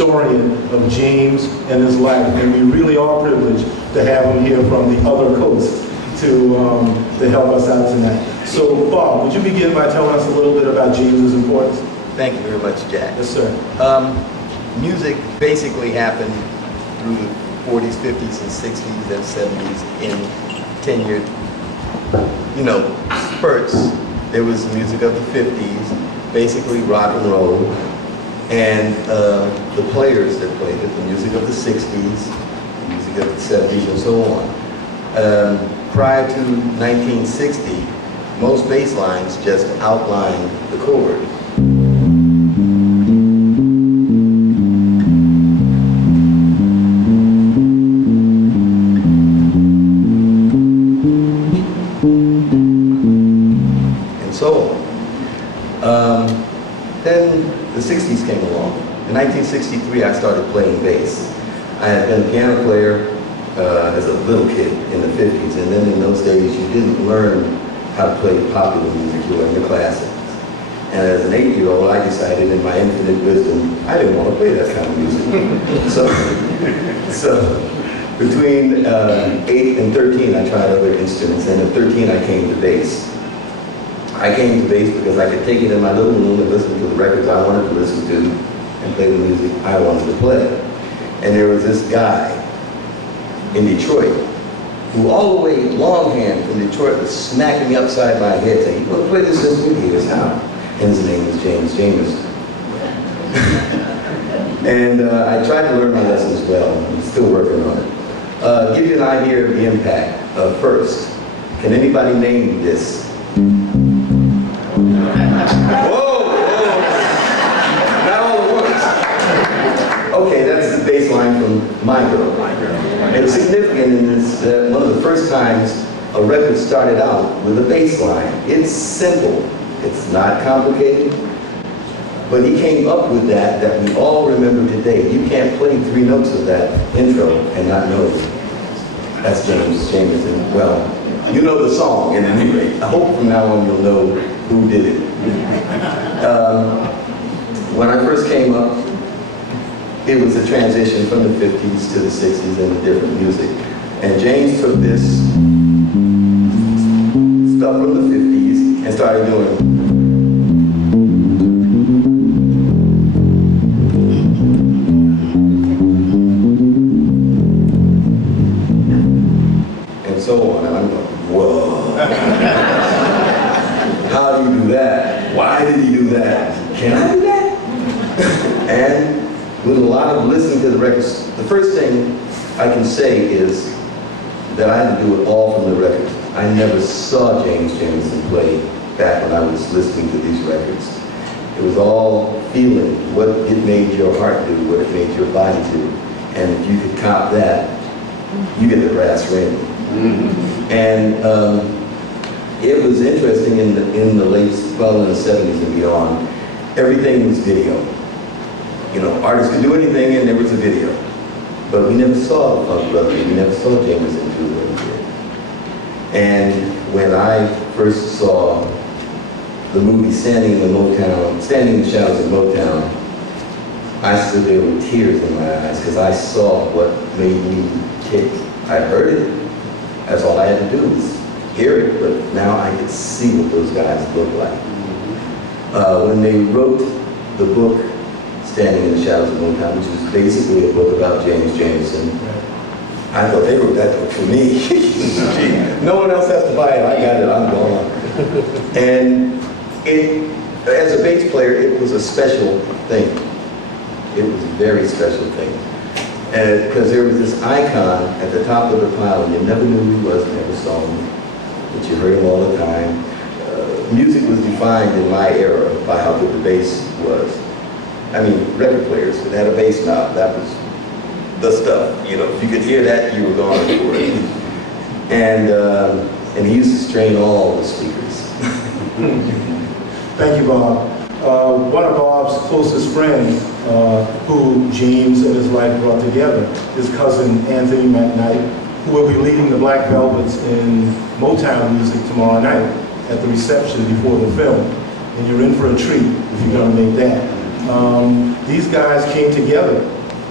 historian of James and his life, and we really are privileged to have him here from the other coast to help us out tonight. So, Bob, would you begin by telling us a little bit about James's importance? Thank you very much, Jack. Yes, sir. Music basically happened through the 40s, 50s, and 60s and 70s in 10-year, spurts. There was the music of the 50s, basically rock and roll, and the players that played it, the music of the 60s, the music of the 70s, and so on. Prior to 1960, most bass lines just outline the chord. Then the 60s came along. In 1963, I started playing bass. I had been a piano player as a little kid in the 50s, and then in those days, you didn't learn how to play popular music, you learned the classics. And as an 8-year-old, I decided in my infinite wisdom, I didn't want to play that kind of music. so between 8 and 13, I tried other instruments, and at 13, I came to bass. I came to bass because I could take it in my little room and listen to the records I wanted to listen to and play the music I wanted to play. And there was this guy in Detroit who all the way longhand from Detroit was smacking me upside my head saying, "You want to play this instrument?" He goes, "How?" And his name was James Jamerson. And I tried to learn my lessons well. I'm still working on it. Give you an idea of the impact. First, can anybody name this? Whoa! Not all at once. Okay, that's the bass line from My Girl. It's significant in this, one of the first times a record started out with a bass line. It's simple. It's not complicated. But he came up with that we all remember today. You can't play 3 notes of that intro and not know it. That's James Jamerson. Well, you know the song at any rate. I hope from now on you'll know who did it. When I first came up, it was a transition from the 50s to the 60s and the different music. And James took this stuff from the 50s and started doing. And so on. And I'm going, whoa. How do you do that? Why did he do that? Can I do that? And with a lot of listening to the records, the first thing I can say is that I had to do it all from the records. I never saw James Jamerson play back when I was listening to these records. It was all feeling, what it made your heart do, what it made your body do. And if you could cop that, you get the brass ring. And it was interesting in the late, well, in the 70s and beyond, everything was video. Artists could do anything and there was a video. But we never saw the Funk Brothers, we never saw Jamerson do what he did. And when I first saw the movie Standing in the Shadows of Motown, I stood there with tears in my eyes because I saw what made me tick. I heard it. That's all I had to do was hear it, but now I could see what those guys look like. When they wrote the book Standing in the Shadows of Motown, which is basically a book about James Jamerson, I thought they wrote that book for me. No one else has to buy it. I got it. I'm gone. And as a bass player, it was a special thing. It was a very special thing. Because there was this icon at the top of the pile, and you never knew who he was, never saw him, but you heard him all the time. Music was defined in my era by how good the bass was. I mean, record players that had a bass knob, that was the stuff. If you could hear that, you were gone for it. And he used to strain all the speakers. Thank you, Bob. One of Bob's closest friends, who James and his wife brought together, his cousin Anthony McKnight, who will be leading the Black Velvets in Motown music tomorrow night at the reception before the film. And you're in for a treat if you're going to make that. these guys came together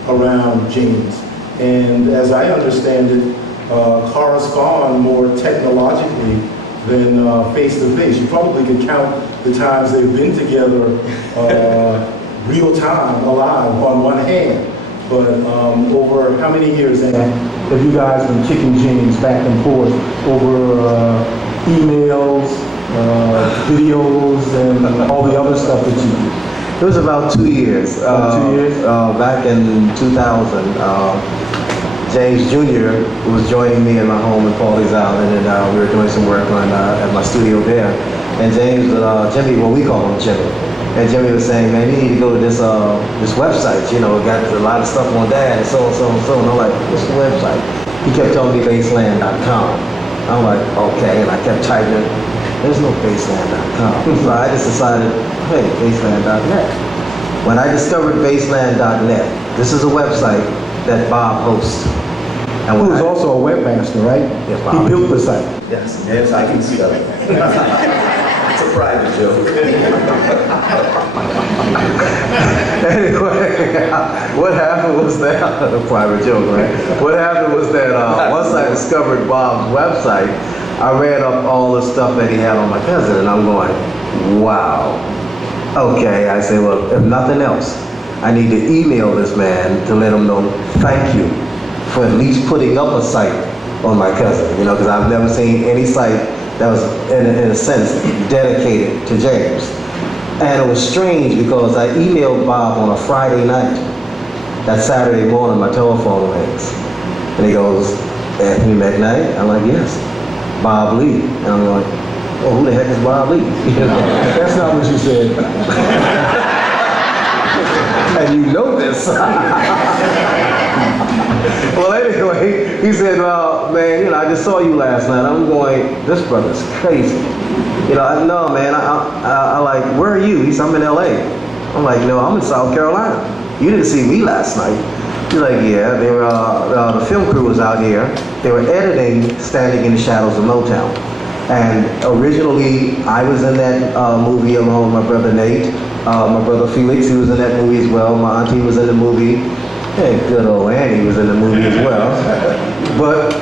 around James. And as I understand it, correspond more technologically than face-to-face. You probably could count the times they've been together real time, alive, on one hand. But over how many years have you guys been kicking James back and forth over emails, videos, and all the other stuff that you do? It was about 2 years. About 2 years? Back in 2000, James Jr. was joining me in my home in Paulies Island, and we were doing some work on at my studio there. And James, Jimmy, well, we call him Jimmy. And Jimmy was saying, man, you need to go to this this website. You know, it got a lot of stuff on that, and so and so and so. And I'm like, what's the website? He kept telling me baseland.com. I'm like, okay, and I kept typing it. There's no baseland.com. So I just decided, hey, baseland.net. When I discovered baseland.net, this is a website that Bob hosts. And He was also a webmaster, right? Yes, He built the site. Yes, yes, I can spell it. It's a private joke. Anyway, what happened was that, a private joke, right? What happened was that once I discovered Bob's website, I read up all the stuff that he had on my cousin, and I'm going, wow. Okay, I say, well, if nothing else, I need to email this man to let him know thank you for at least putting up a site on my cousin, you know, because I've never seen any site that was, in a sense, dedicated to James. And it was strange because I emailed Bob on a Friday night. That Saturday morning, my telephone rings. And he goes, Anthony McKnight? I'm like, yes. Bob Lee. And I'm like, oh, who the heck is Bob Lee? You know? That's not what you said. And you know this. Well, anyway, he said, well, man, you know, I just saw you last night. I'm going, this brother's crazy. You know, no, man, I like, where are you? He said, I'm in LA. I'm like, no, I'm in South Carolina. You didn't see me last night. He's like, yeah, they were, the film crew was out here. They were editing Standing in the Shadows of Motown. And originally, I was in that movie along with my brother Nate, my brother Felix, he was in that movie as well. My auntie was in the movie. And good old Annie was in the movie as well. But,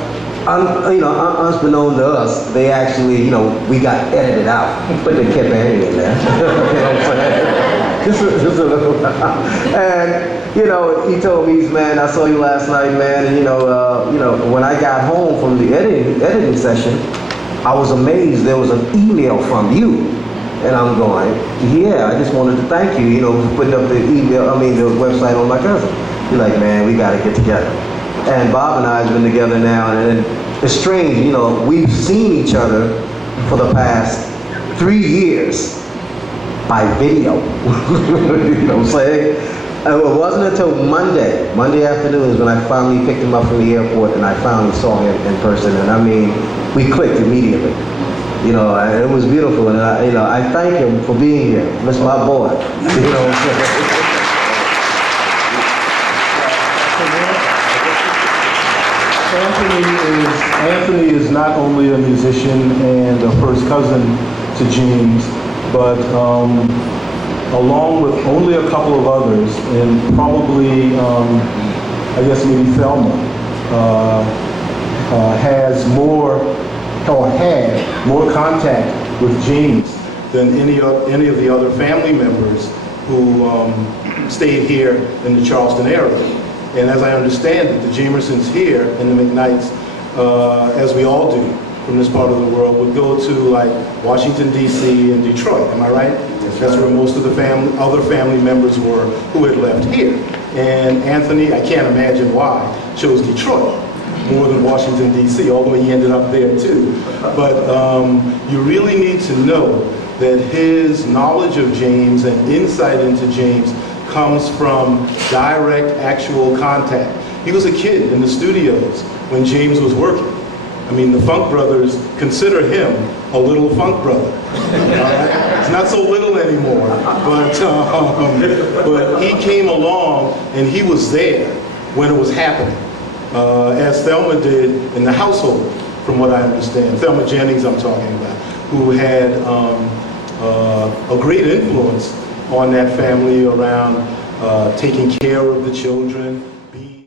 you know, unbeknown to us, they actually, you know, we got edited out, but they kept Annie in there. You know what I'm saying? Just a little. And, you know, he told me, man, I saw you last night, man, and you know, when I got home from the editing session, I was amazed there was an email from you. And I'm going, yeah, I just wanted to thank you, you know, for putting up the website on my cousin. He's like, man, we got to get together. And Bob and I have been together now, and it's strange, you know, we've seen each other for the past 3 years by video. You know what I'm saying? And it wasn't until Monday afternoon when I finally picked him up from the airport and I finally saw him in person. And I mean, we clicked immediately. You know, and it was beautiful, and I thank him for being here. That's my boy. You know what I'm saying? Anthony is not only a musician and a first cousin to James, but along with only a couple of others, and probably, I guess maybe Thelma, has more, or had more contact with James than any of the other family members who stayed here in the Charleston area. And as I understand it, the Jamersons here and the McKnights, as we all do from this part of the world, would go to like Washington, D.C. and Detroit. Am I right? That's where most of the other family members were who had left here. And Anthony, I can't imagine why, chose Detroit more than Washington, D.C., although he ended up there too. But you really need to know that his knowledge of James and insight into James comes from direct, actual contact. He was a kid in the studios when James was working. I mean, the Funk Brothers consider him a little funk brother. It's not so little anymore, but he came along and he was there when it was happening, as Thelma did in the household, from what I understand. Thelma Jennings I'm talking about, who had a great influence on that family around taking care of the children,